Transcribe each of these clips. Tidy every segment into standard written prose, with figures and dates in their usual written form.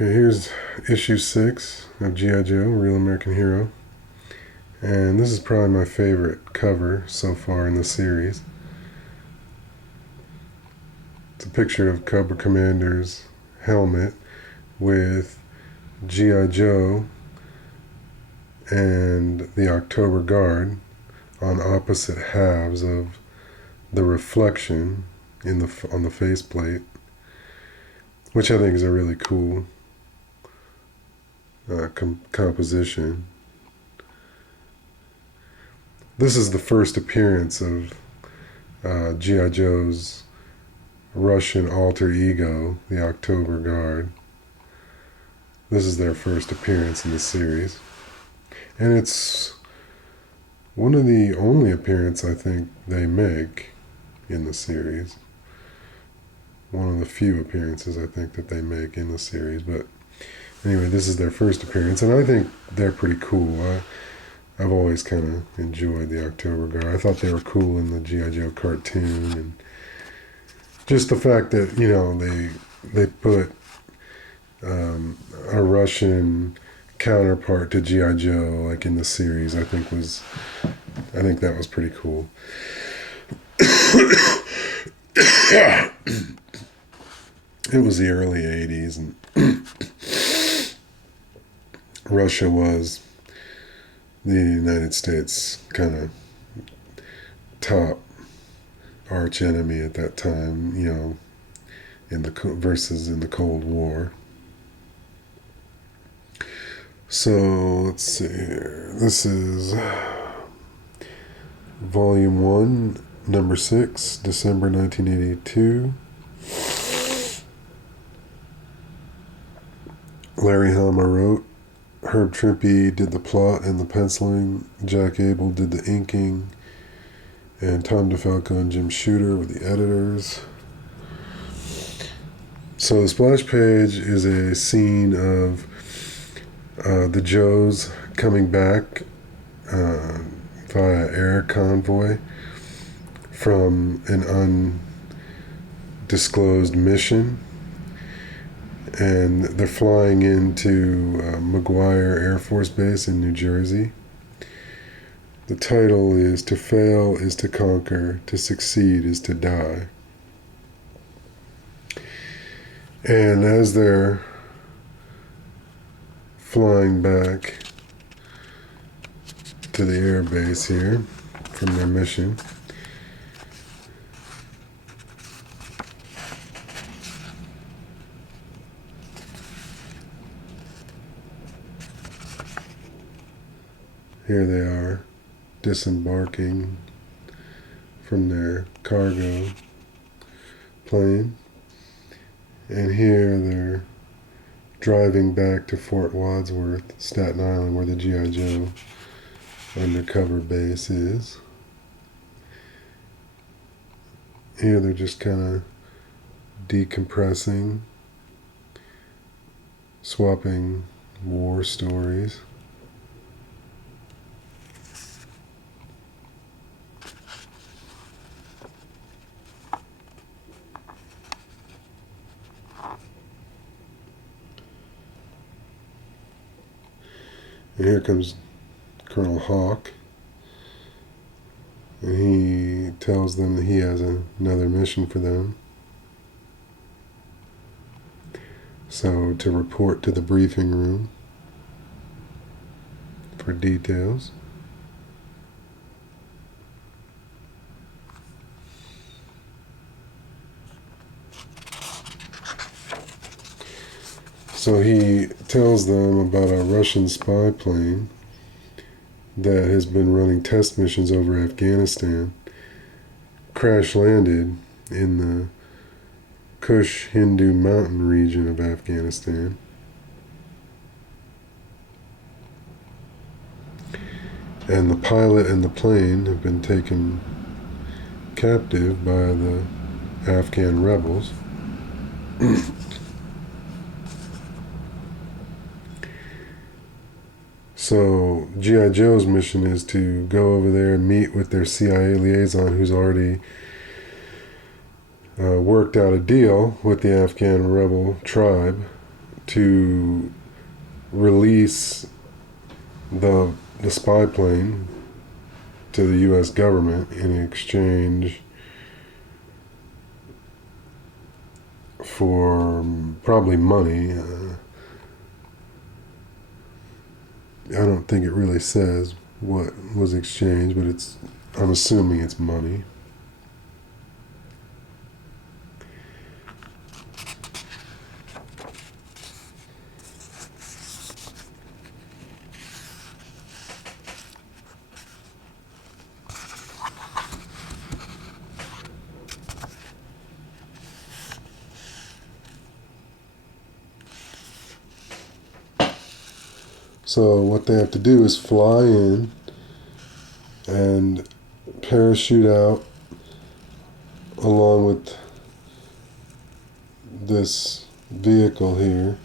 Okay, here's issue 6 of G.I. Joe, Real American Hero. And this is probably my favorite cover so far in the series. It's a picture of Cobra Commander's helmet with G.I. Joe and the October Guard on opposite halves of the reflection on the faceplate, which I think is a really cool composition. This is the first appearance of G.I. Joe's Russian alter ego, the October Guard. This is their first appearance in the series. And it's one of the only appearances I think they make in the series. One of the few appearances I think that they make in the series. But anyway, this is their first appearance, and I think they're pretty cool. I've always kind of enjoyed the October Guard. I thought they were cool in the G.I. Joe cartoon, and just the fact that, you know, they put a Russian counterpart to G.I. Joe like in the series, I think that was pretty cool. It was the early 80s, and Russia was the United States kind of top arch enemy at that time, you know, versus in the Cold War. So let's see here. This is Volume 1, Number 6, December 1982. Larry Hama wrote. Herb Trimpe did the plot and the penciling. Jack Abel did the inking. And Tom DeFalco and Jim Shooter were the editors. So the splash page is a scene of the Joes coming back via air convoy from an undisclosed mission. And they're flying into McGuire Air Force Base in New Jersey. The title is "To Fail is to Conquer, to Succeed is to Die." And as they're flying back to the air base here from their mission, here they are disembarking from their cargo plane, and here they're driving back to Fort Wadsworth, Staten Island, where the G.I. Joe undercover base is. Here they're just kind of decompressing, swapping war stories. And here comes Colonel Hawk, and he tells them that he has another mission for them. So to report to the briefing room for details. So he tells them about a Russian spy plane that has been running test missions over Afghanistan, crash landed in the Kush Hindu mountain region of Afghanistan. And the pilot and the plane have been taken captive by the Afghan rebels. So G.I. Joe's mission is to go over there and meet with their CIA liaison, who's already worked out a deal with the Afghan rebel tribe to release the spy plane to the U.S. government in exchange for probably money. I don't think it really says what was exchanged, but I'm assuming it's money. So what they have to do is fly in and parachute out along with this vehicle here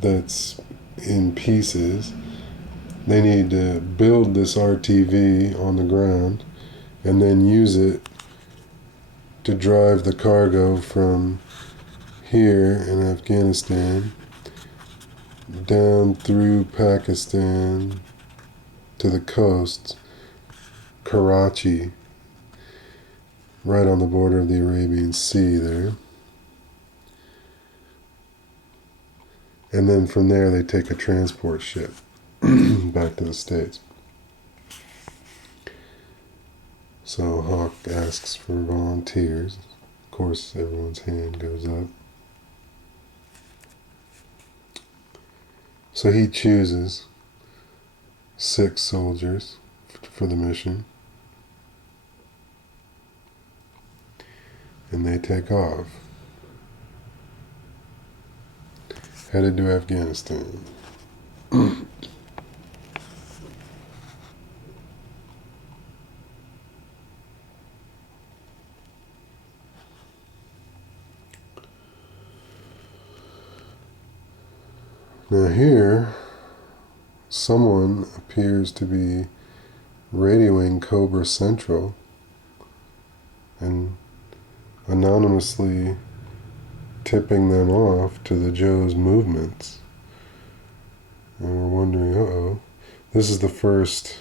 that's in pieces. They need to build this RTV on the ground and then use it to drive the cargo from here in Afghanistan down through Pakistan to the coast, Karachi, right on the border of the Arabian Sea there. And then from there they take a transport ship back to the States. So Hawk asks for volunteers. Of course, everyone's hand goes up. So he chooses 6 soldiers for the mission. And they take off, headed to Afghanistan. Now here, someone appears to be radioing Cobra Central and anonymously tipping them off to the Joe's movements. And we're wondering, uh-oh, this is the first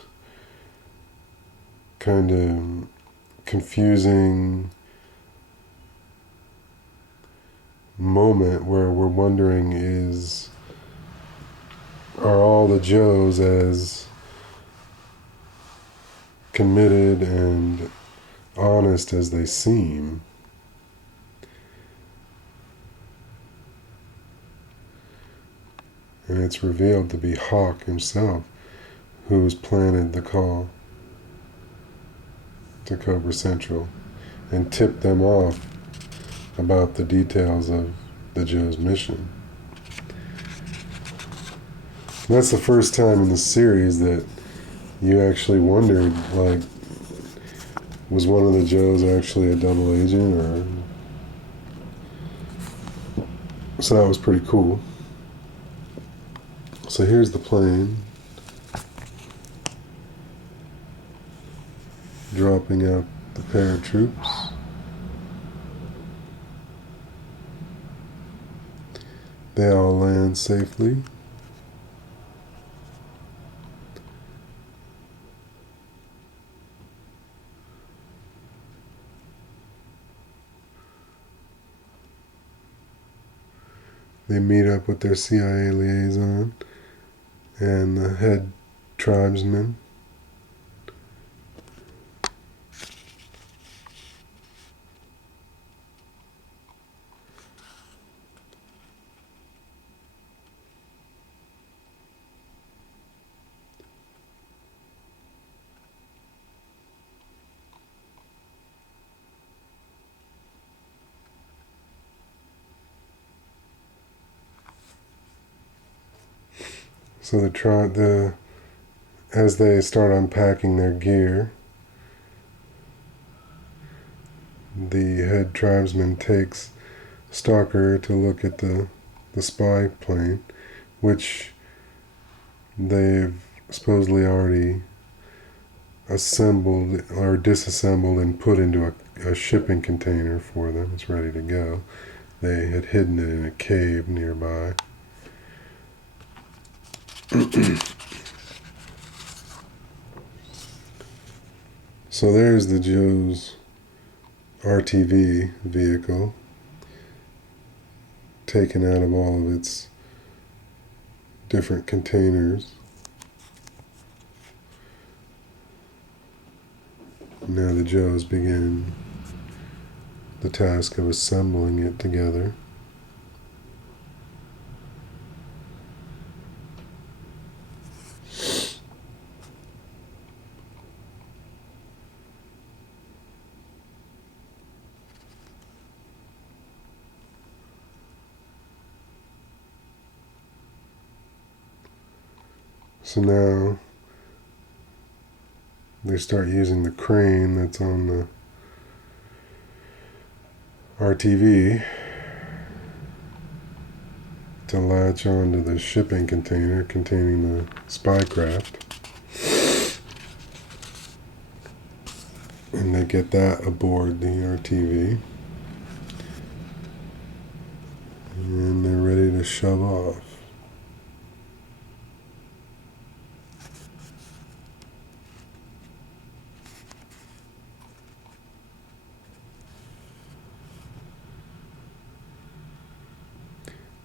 kind of confusing moment where we're wondering are all the Joes as committed and honest as they seem? And it's revealed to be Hawk himself who's planted the call to Cobra Central and tipped them off about the details of the Joe's mission. And that's the first time in the series that you actually wondered, like, was one of the Joes actually a double agent, or... So that was pretty cool. So here's the plane dropping out the paratroops. They all land safely. They meet up with their CIA liaison and the head tribesman. So as they start unpacking their gear, the head tribesman takes Stalker to look at the spy plane, which they've supposedly already assembled or disassembled and put into a shipping container for them. It's ready to go. They had hidden it in a cave nearby. So there's the Joe's RTV vehicle, taken out of all of its different containers. Now the Joes begin the task of assembling it together. So now they start using the crane that's on the RTV to latch onto the shipping container containing the spycraft. And they get that aboard the RTV. And they're ready to shove off.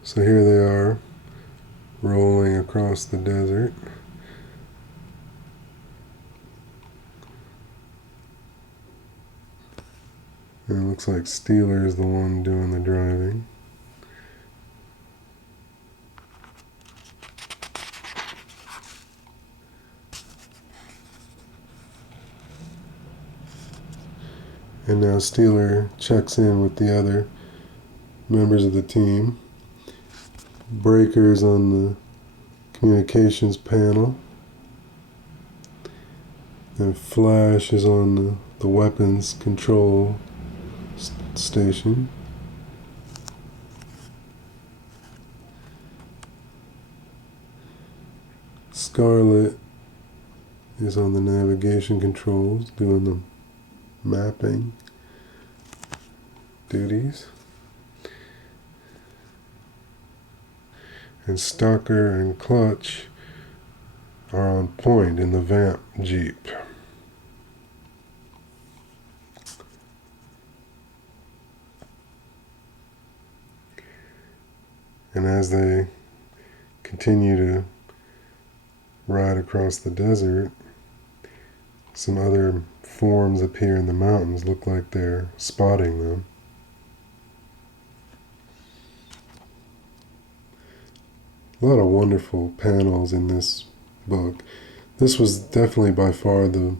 So here they are, rolling across the desert. And it looks like Steeler is the one doing the driving. And now Steeler checks in with the other members of the team. Breaker's on the communications panel. And Flash is on the weapons control station. Scarlet is on the navigation controls doing the mapping duties. And Stalker and Clutch are on point in the Vamp Jeep. And as they continue to ride across the desert, some other forms appear in the mountains, look like they're spotting them. A lot of wonderful panels in this book. This was definitely by far the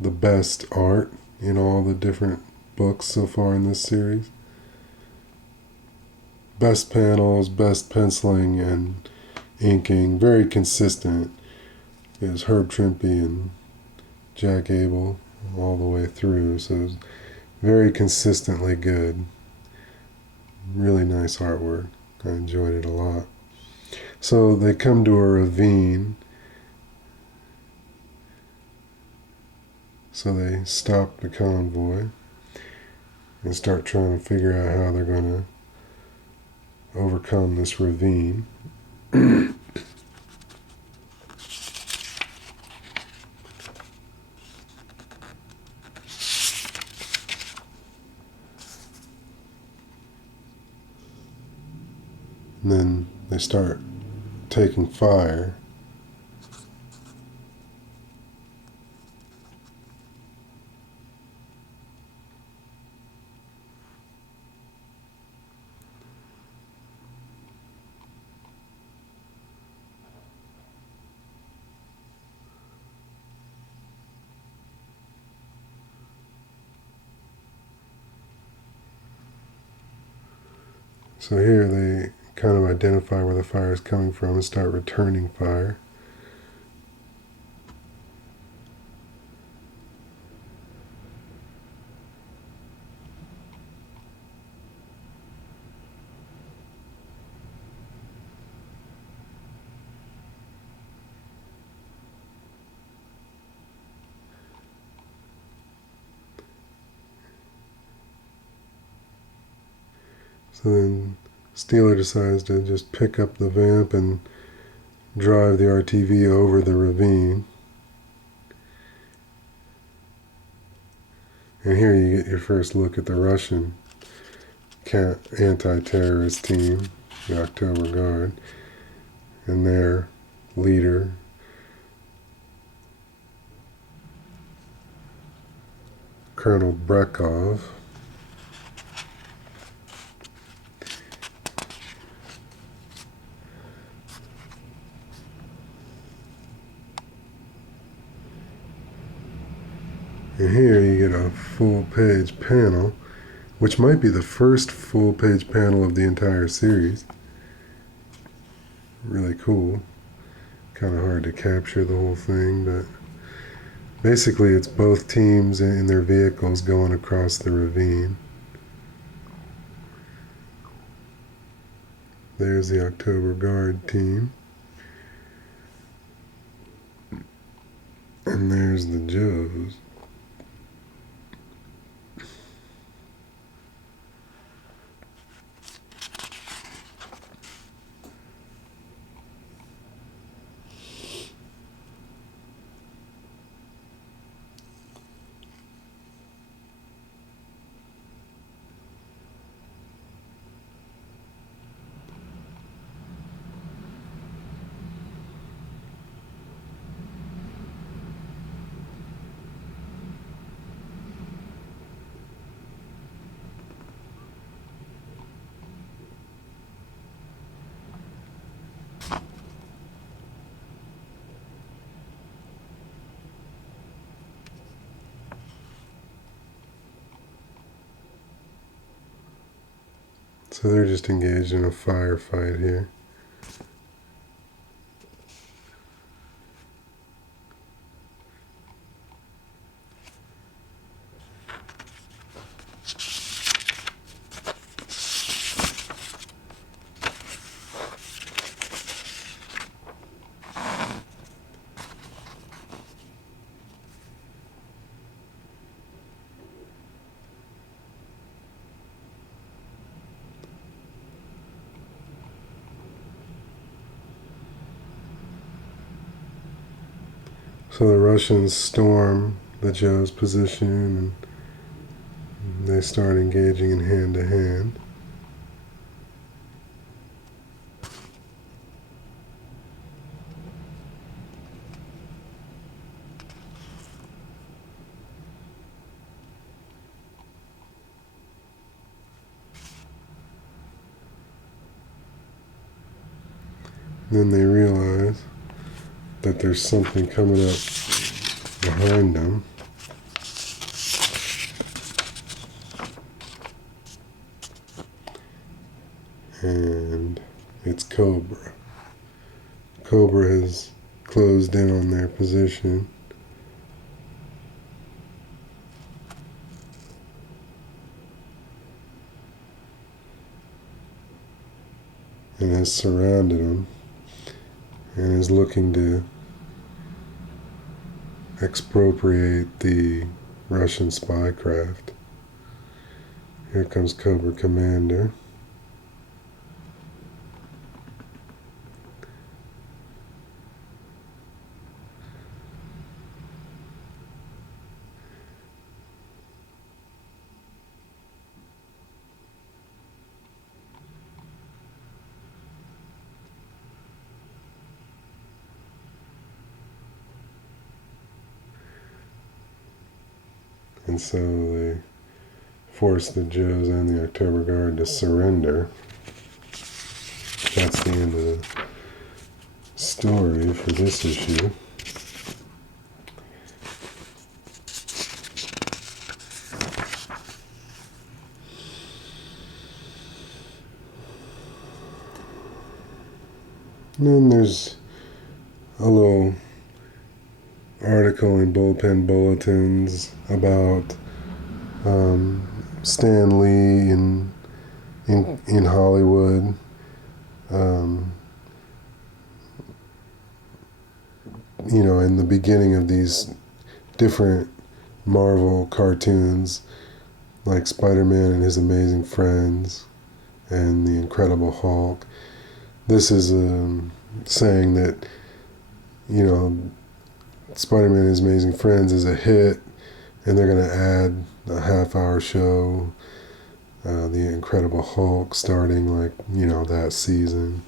best art in all the different books so far in this series. Best panels, best penciling and inking, very consistent. It was Herb Trimpe and Jack Abel all the way through, so it was very consistently good. Really nice artwork. I enjoyed it a lot. So they come to a ravine. So they stop the convoy and start trying to figure out how they're going to overcome this ravine. And then they start taking fire. So here they kind of identify where the fire is coming from and start returning fire. So then Steeler decides to just pick up the Vamp and drive the RTV over the ravine. And here you get your first look at the Russian anti-terrorist team, the October Guard, and their leader, Colonel Brekov. And here you get a full-page panel, which might be the first full-page panel of the entire series. Really cool. Kind of hard to capture the whole thing, but basically it's both teams in their vehicles going across the ravine. There's the October Guard team. And there's the Joes. So they're just engaged in a firefight here. So the Russians storm the Joes' position and they start engaging in hand-to-hand. Then they realize that there's something coming up behind them. And it's Cobra. Cobra has closed in on their position. And has surrounded them and is looking to expropriate the Russian spy craft. Here comes Cobra Commander. And so they force the Joes and the October Guard to surrender. That's the end of the story for this issue. And then there's a little article in Bullpen Bulletins about Stan Lee in Hollywood. You know, in the beginning of these different Marvel cartoons, like Spider-Man and His Amazing Friends, and the Incredible Hulk. This is saying that, you know, Spider-Man and His Amazing Friends is a hit, and they're going to add a half-hour show, the Incredible Hulk, starting like, you know, that season.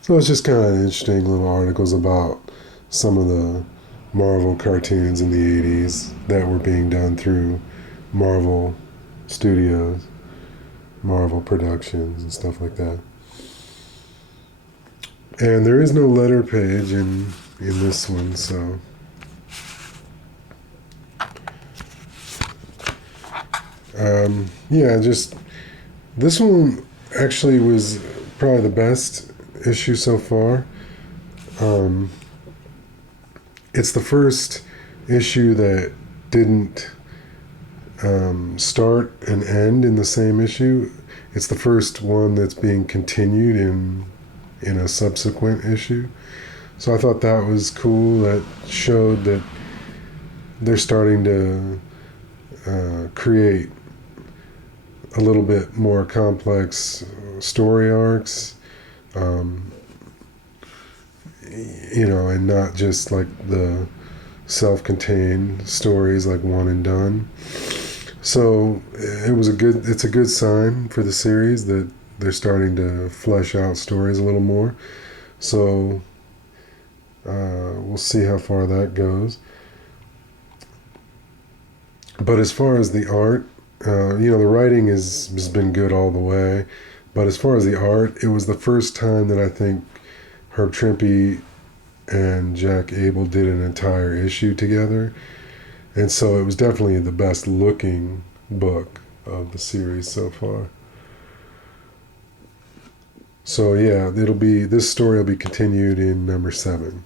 So it's just kind of interesting little articles about some of the Marvel cartoons in the 80s that were being done through Marvel Studios, Marvel Productions, and stuff like that. And there is no letter page in this one, so yeah, just this one actually was probably the best issue so far. It's the first issue that didn't start and end in the same issue. It's the first one that's being continued in a subsequent issue. So I thought that was cool. That showed that they're starting to create a little bit more complex story arcs, you know, and not just like the self-contained stories like one and done. So it's a good sign for the series that they're starting to flesh out stories a little more. So we'll see how far that goes. But as far as the art, you know, the writing has been good all the way. But as far as the art, it was the first time that I think Herb Trimpe and Jack Abel did an entire issue together. And so it was definitely the best looking book of the series so far. So yeah, this story will be continued in number 7.